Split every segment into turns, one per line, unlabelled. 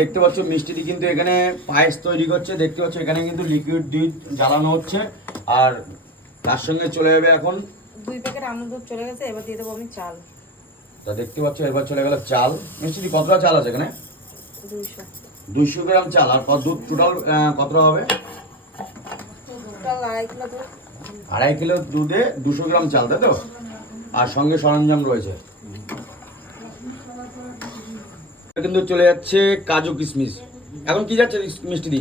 দেখতে পাচ্ছ মিষ্টিটি কিন্তু এখানে পায়েস তৈরি করছে। দেখতে পাচ্ছ এখানে কিন্তু লিকুইড দুধ জ্বালানো হচ্ছে। আর তার সঙ্গে চলে যাবে এখন
দুই প্যাকেট আমুল দুধ চলে গেছে এবার দিয়ে দেবো আমি চাল।
তা দেখতে পাচ্ছ এবার চলে গেল চাল। মিষ্টিটি কতটা চাল আছে এখানে?
দুইশো।
দুইশো গ্রাম চাল। আর কত দুধ টোটাল কতটা হবে?
টোটাল আড়াই কিলো দুধ।
আড়াই কিলো দুধে দুশো গ্রাম চাল তাই তো? আর সঙ্গে সরঞ্জাম রয়েছে। কিন্তু চলে যাচ্ছে কাজু কিশমিশ এখন কি যাচ্ছে মিষ্টি দি?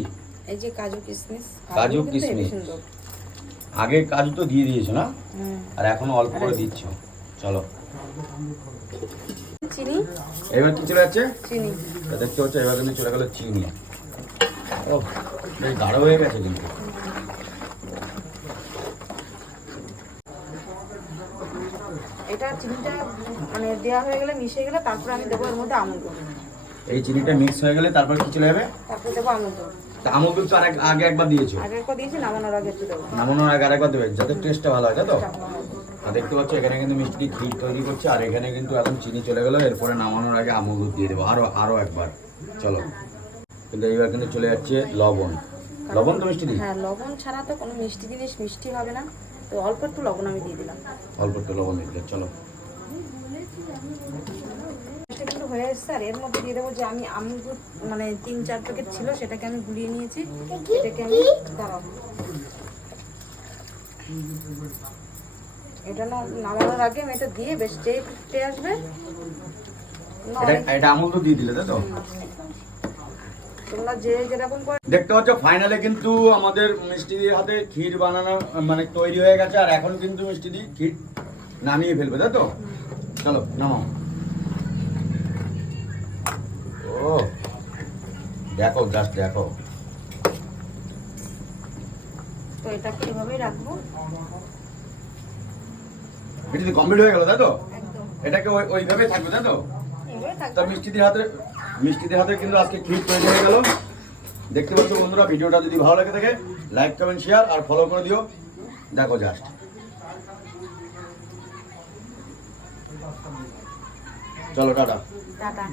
এই যে কাজু কিশমিশ
কাজু কিশমিশ। আগে কাজু তো দিয়ে দিয়েছ না? আর এখন অল্প করে দিচ্ছ। চলো।
চিনি?
এবার কি চলে যাচ্ছে?
চিনি।
দেখতে এবার কিন্তু চলে গেল চিনি। ও বেশ গাঢ় হয়ে গেছে কিন্তু।
এটা চিনিটা মানে দেওয়া হয়ে গেলে মিশে গেলে তারপরে আমি দেবো এর মধ্যে আমুল দুধ
এই চিনিটা মিক্স হয়ে গেলে তারপর কি চলে যাবে?
তারপরে দেবো আমুল দুধ
তা আমল দুধ তো আগে একবার দিয়েছ।
আগে একবার দিয়েছি নামানোর আগে একটু দেবো।
নামানোর আগে আরেকবার দেবে যাতে টেস্টটা ভালো হয় তাই তো? আর দেখতে পাচ্ছ এখানে কিন্তু মিষ্টি ক্ষীর তৈরি করছে আর এখানে কিন্তু এখন চিনি চলে গেলো এরপরে নামানোর আগে আমল দুধ দিয়ে দেবো। আরও আরও একবার। চলো। কিন্তু এইবার কিন্তু চলে যাচ্ছে লবণ। লবণ তো মিষ্টি দিই?
হ্যাঁ লবণ ছাড়া তো কোনো মিষ্টি জিনিস মিষ্টি হবে না। তো অল্প একটু লবণ আমি দিয়ে দিলাম।
অল্প একটু লবণ দিতে চলো।
এটা কিন্তু হয়ে এসছে আর এর মধ্যে দিয়ে দেবো যে আমি দুধ মানে তিন চার প্যাকেট ছিল সেটাকে আমি গুলিয়ে নিয়েছি। এটাকে আমি দাঁড়াবো এটা না নামানোর আগে আমি এটা দিয়ে বেশ ফুটে আসবে।
এটা আমল দুধ দিয়ে দিলে তাই তো?
তোমরা যে যেরকম করে
দেখতে পাচ্ছ ফাইনালে কিন্তু আমাদের মিষ্টি দিদির হাতে ক্ষীর বানানো মানে তৈরি হয়ে গেছে আর এখন কিন্তু মিষ্টি দি ক্ষীর নামিয়ে ফেলবে তাই তো? চলো নামাও। ও দেখো জাস্ট দেখো।
তো এটাকে এভাবেই রাখব?
মিষ্টি কমপ্লিট হয়ে গেল তাই তো? এটাকে ওই ওইভাবেই থাকবে তাই তো?
এভাবে
তা হাতে মিষ্টিদের হাতে কিন্তু আজকে ক্ষীর তৈরি হয়ে গেল। দেখতে পাচ্ছ বন্ধুরা, ভিডিওটা যদি ভালো লাগে থাকে লাইক কমেন্ট শেয়ার আর ফলো করে দিও। দেখো জাস্ট চলো, টাটা।
টাটা।